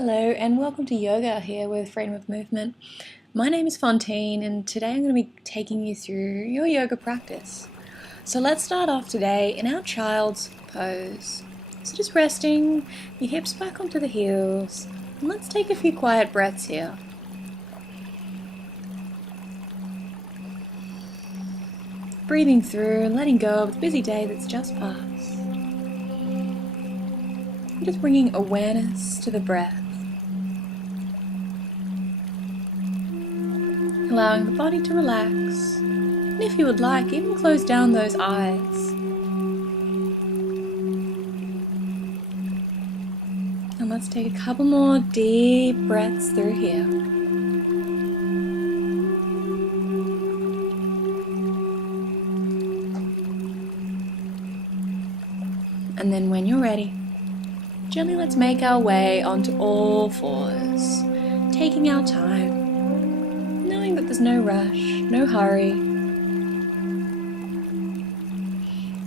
Hello and welcome to yoga here with Freedom of Movement. My name is Fontaine and today I'm going to be taking you through your yoga practice. So let's start off today in our child's pose. So just resting your hips back onto the heels, and let's take a few quiet breaths here. Breathing through and letting go of the busy day that's just passed. And just bringing awareness to the breath. Allowing the body to relax, and if you would like, even close down those eyes. And let's take a couple more deep breaths through here. And then when you're ready, gently let's make our way onto all fours, taking our time. That there's no rush, no hurry.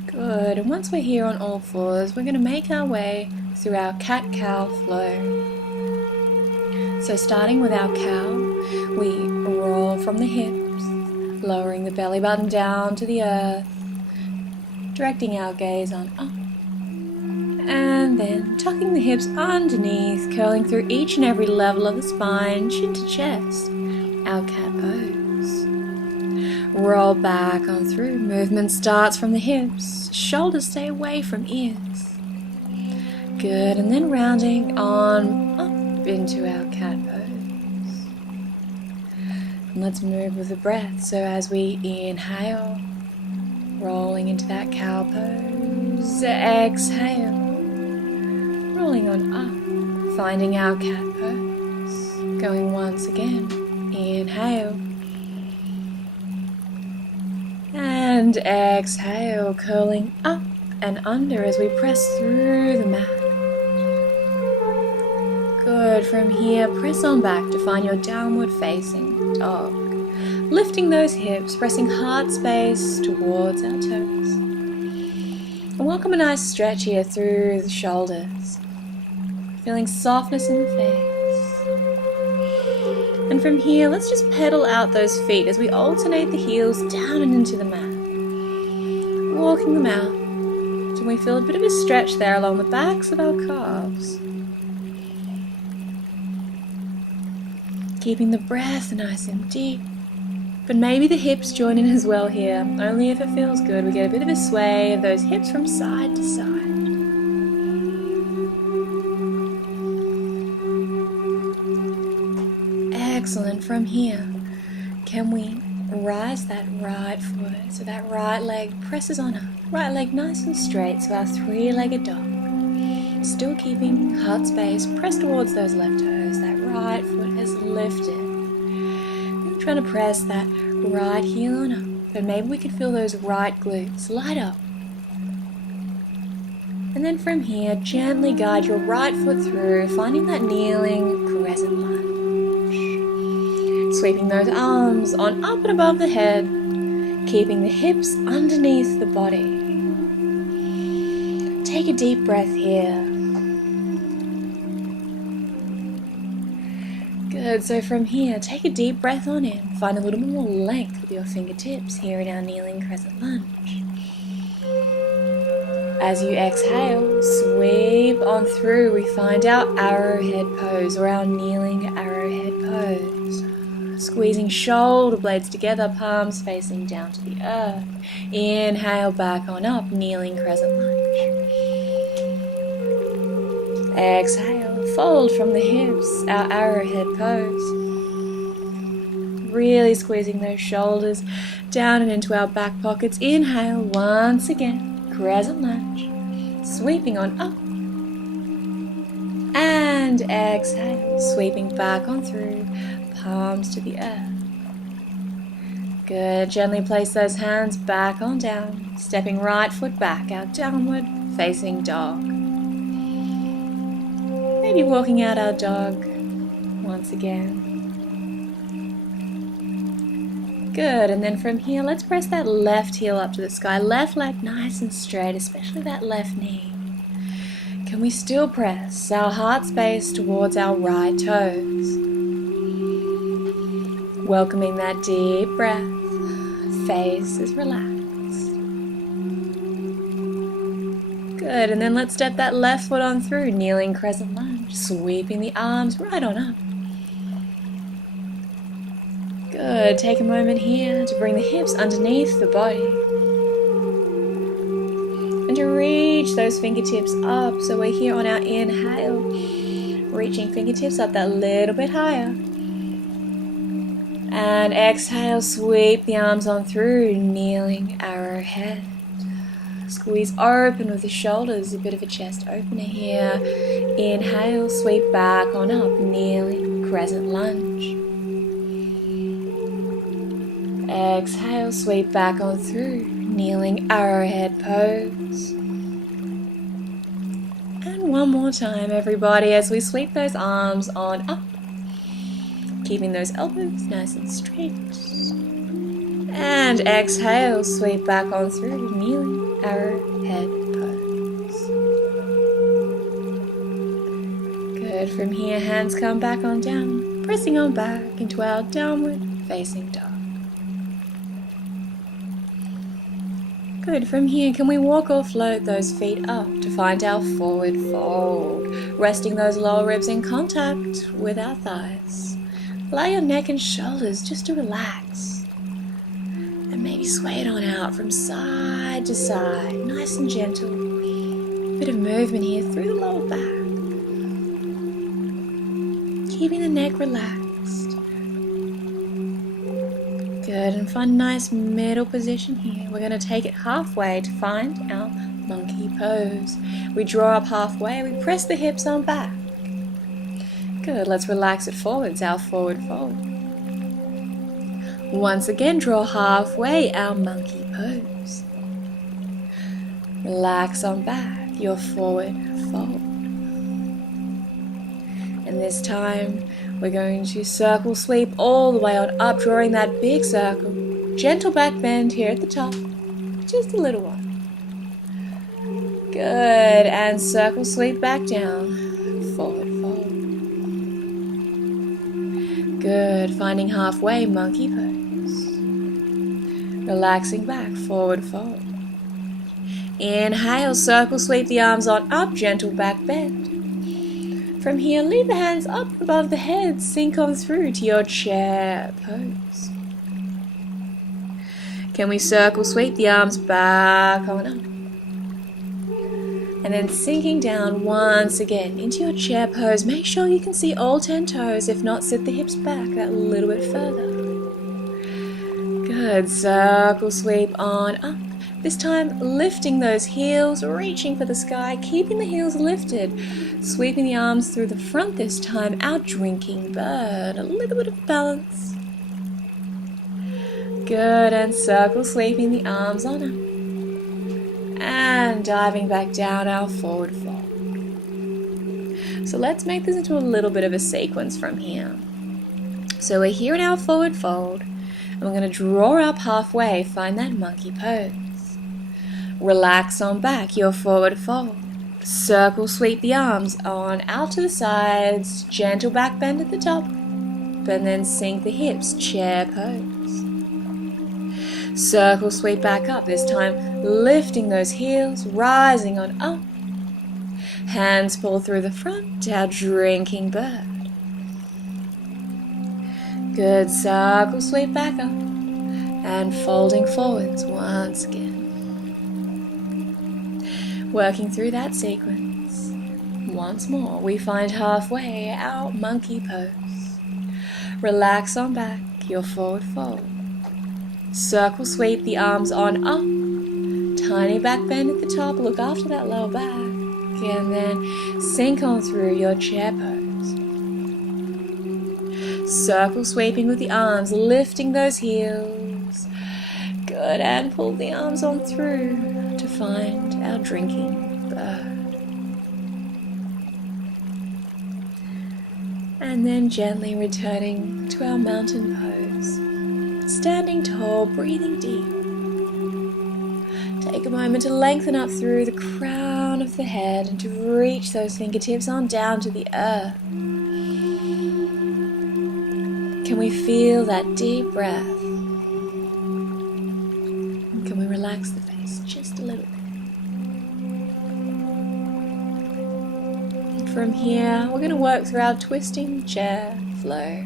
Good, and once we're here on all fours, we're going to make our way through our cat-cow flow. So starting with our cow, we roll from the hips, lowering the belly button down to the earth, directing our gaze on up, and then tucking the hips underneath, curling through each and every level of the spine, chin to chest. Our cat pose. Roll back on through. Movement starts from the hips. Shoulders stay away from ears. Good, and then rounding on up into our cat pose. And let's move with the breath. So as we inhale, rolling into that cow pose. Exhale, rolling on up, finding our cat pose. Going once again. Inhale and exhale, curling up and under as we press through the mat. Good, from here press on back to find your downward facing dog. Lifting those hips, pressing heart space towards our toes. And welcome a nice stretch here through the shoulders. Feeling softness in the face. And from here, let's just pedal out those feet as we alternate the heels down and into the mat. Walking them out until we feel a bit of a stretch there along the backs of our calves. Keeping the breath nice and deep. But maybe the hips join in as well here. Only if it feels good. We get a bit of a sway of those hips from side to side. Excellent. From here, can we rise that right foot so that right leg presses on up, right leg nice and straight, so our three-legged dog, still keeping heart space pressed towards those left toes. That right foot has lifted. We're trying to press that right heel on up, but maybe we could feel those right glutes light up. And then from here, gently guide your right foot through, finding that kneeling crescent lunge. Sweeping those arms on up and above the head, keeping the hips underneath the body. Take a deep breath here. Good, so from here, take a deep breath on in. Find a little bit more length with your fingertips here in our kneeling crescent lunge. As you exhale, sweep on through, we find our arrowhead pose or our kneeling arrowhead pose. Squeezing shoulder blades together, palms facing down to the earth. Inhale back on up, kneeling crescent lunge. Exhale, fold from the hips, our arrowhead pose. Really squeezing those shoulders down and into our back pockets. Inhale once again, crescent lunge. Sweeping on up. And exhale, sweeping back on through. Palms to the earth. Good. Gently place those hands back on down. Stepping right foot back, our downward facing dog. Maybe walking out our dog once again. Good. And then from here, let's press that left heel up to the sky. Left leg nice and straight, especially that left knee. can we still press our heart space towards our right toes? Welcoming that deep breath, face is relaxed. Good, and then let's step that left foot on through, kneeling crescent lunge, sweeping the arms right on up. Good, take a moment here to bring the hips underneath the body. And to reach those fingertips up, so we're here on our inhale, reaching fingertips up that little bit higher. And exhale, sweep the arms on through, kneeling arrowhead. Squeeze open with the shoulders, a bit of a chest opener here. Inhale, sweep back on up, kneeling crescent lunge. Exhale, sweep back on through, kneeling arrowhead pose. And one more time, everybody, as we sweep those arms on up, keeping those elbows nice and straight. And exhale, sweep back on through, kneeling arrowhead pose. Good, from here, hands come back on down, pressing on back into our downward facing dog. Good, from here, can we walk or float those feet up to find our forward fold, resting those lower ribs in contact with our thighs. Allow your neck and shoulders just to relax. And maybe sway it on out from side to side, nice and gentle. Bit of movement here through the lower back. Keeping the neck relaxed. Good, and find a nice middle position here. We're going to take it halfway to find our monkey pose. We draw up halfway, we press the hips on back. Good, let's relax it forwards, our forward fold. Once again, draw halfway, our monkey pose. Relax on back, your forward fold. And this time, we're going to circle sweep all the way on up, drawing that big circle. Gentle back bend here at the top, just a little one. Good, and circle sweep back down, forward fold. Good, finding halfway, monkey pose. Relaxing back, forward fold. Inhale, circle sweep the arms on up, gentle back bend. From here, leave the hands up above the head, sink on through to your chair pose. Can we circle sweep the arms back on up? And then sinking down once again into your chair pose. Make sure you can see all 10 toes. If not, sit the hips back that little bit further. Good, circle sweep on up. This time, lifting those heels, reaching for the sky, keeping the heels lifted. Sweeping the arms through the front this time, our drinking bird. A little bit of balance. Good, and circle sweeping the arms on up. And diving back down, our forward fold. So let's make this into a little bit of a sequence from here. So we're here in our forward fold, and we're going to draw up halfway, find that monkey pose. Relax on back, your forward fold. Circle sweep the arms on out to the sides, gentle back bend at the top, and then sink the hips, chair pose. Circle sweep back up, this time lifting those heels, rising on up. Hands pull through the front, our drinking bird. Good, circle sweep back up, and folding forwards once again. Working through that sequence. Once more, we find halfway, our monkey pose. Relax on back, your forward fold. Circle sweep the arms on up. Tiny back bend at the top, look after that lower back. And then sink on through your chair pose. Circle sweeping with the arms, lifting those heels. Good, and pull the arms on through to find our drinking bird. And then gently returning to our mountain pose. Standing tall, breathing deep. Take a moment to lengthen up through the crown of the head and to reach those fingertips on down to the earth. Can we feel that deep breath? And can we relax the face just a little bit? And from here, we're going to work through our twisting chair flow.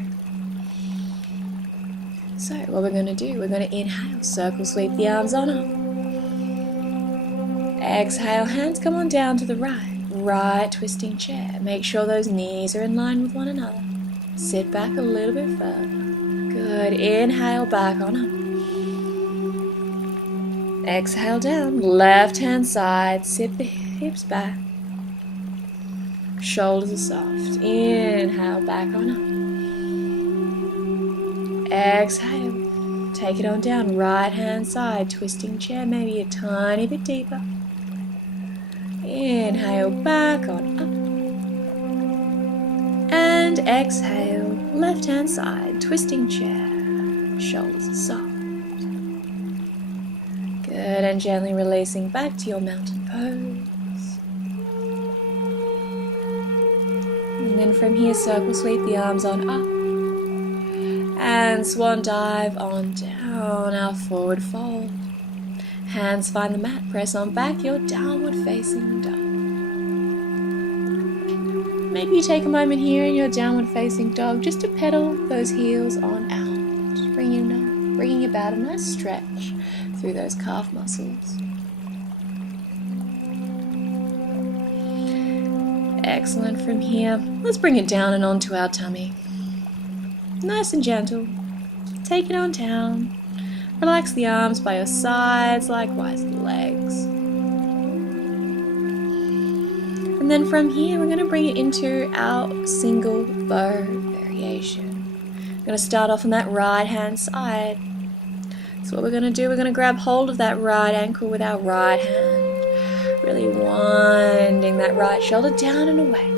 So what we're going to do, we're going to inhale, circle sweep the arms on up. Exhale, hands come on down to the right twisting chair. Make sure those knees are in line with one another. Sit back a little bit further. Good, inhale, back on up. Exhale down, left hand side, sit the hips back. Shoulders are soft. Inhale, back on up. Exhale, take it on down, right hand side, twisting chair, maybe a tiny bit deeper. Inhale, back on up. And exhale, left hand side, twisting chair, shoulders are soft. Good, and gently releasing back to your mountain pose. And then from here, circle sweep the arms on up. And swan dive on down, our forward fold. Hands find the mat, press on back, your downward facing dog. Maybe you take a moment here in your downward facing dog just to pedal those heels on out, bringing about a nice stretch through those calf muscles. Excellent. From here, let's bring it down and onto our tummy. Nice and gentle. Take it on down. Relax the arms by your sides, likewise the legs. And then from here, we're going to bring it into our single bow variation. We're going to start off on that right hand side. So what we're going to do, we're going to grab hold of that right ankle with our right hand, really winding that right shoulder down and away.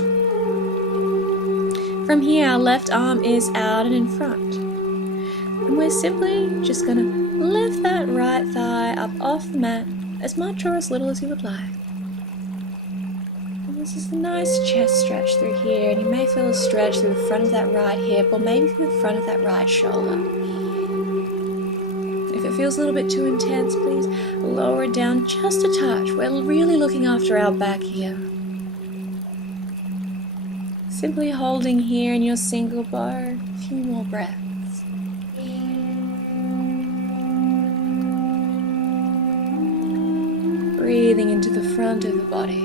From here, our left arm is out and in front. And we're simply just going to lift that right thigh up off the mat as much or as little as you would like. And this is a nice chest stretch through here, and you may feel a stretch through the front of that right hip or maybe through the front of that right shoulder. If it feels a little bit too intense, please lower it down just a touch. We're really looking after our back here. Simply holding here in your single bow, a few more breaths. Breathing into the front of the body.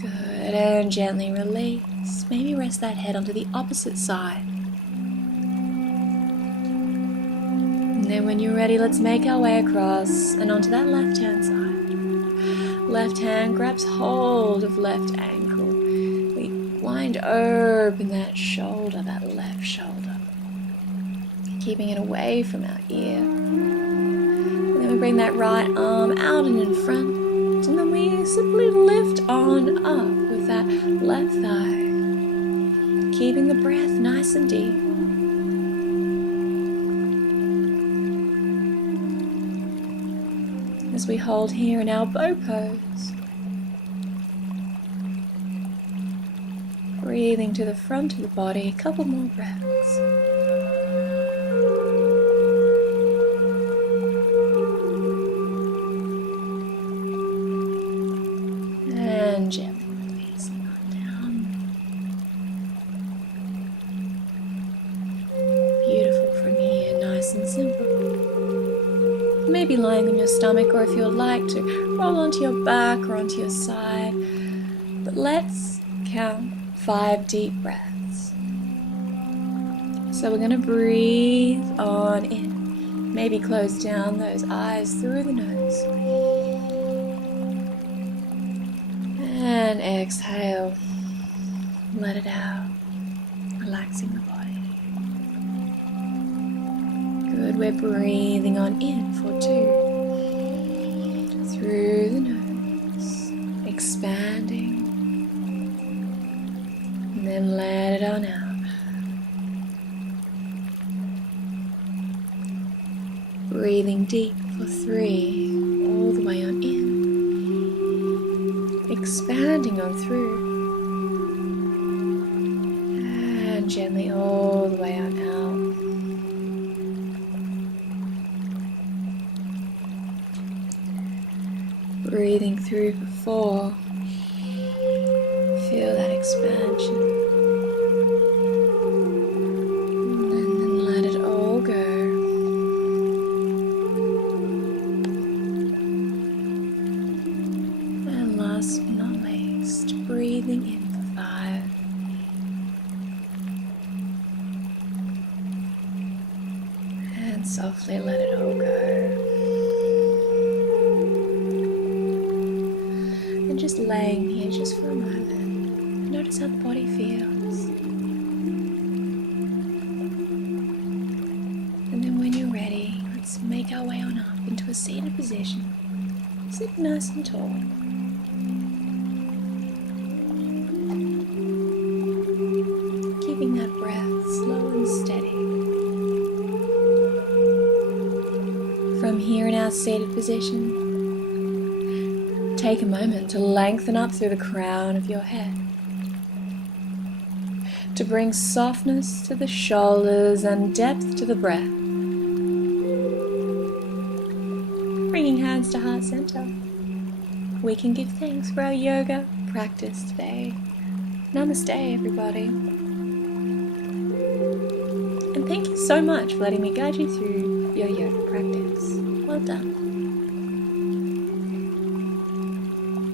Good, and gently release. Maybe rest that head onto the opposite side. And then when you're ready, let's make our way across and onto that left hand side. Left hand grabs hold of left ankle. We wind open that shoulder, that left shoulder, keeping it away from our ear. And then we bring that right arm out and in front. And then we simply lift on up with that left thigh, keeping the breath nice and deep. As we hold here in our bow pose. Breathing to the front of the body, a couple more breaths. And gently releasing on down. Beautiful from here, nice and simple. Maybe lying on your stomach, or if you'd like to roll onto your back or onto your side. But let's count 5 deep breaths. So we're going to breathe on in. Maybe close down those eyes through the nose. And exhale. Let it out. Relaxing the body. Good, we're breathing on in for 2. Through the nose, expanding. And then let it on out. Breathe Breathing deep for 3, all the way on in. Expanding on through. And gently all the way on out. Breathing through for 4. Feel that expansion. And then let it all go. And last but not least, breathing in for 5. And softly let it all go. And just laying here just for a moment, notice how the body feels. And then when you're ready, let's make our way on up into a seated position. Sit nice and tall. Keeping that breath slow and steady. From here in our seated position, take a moment to lengthen up through the crown of your head, to bring softness to the shoulders and depth to the breath. Bringing hands to heart center, we can give thanks for our yoga practice today. Namaste, everybody. And thank you so much for letting me guide you through your yoga practice. Well done.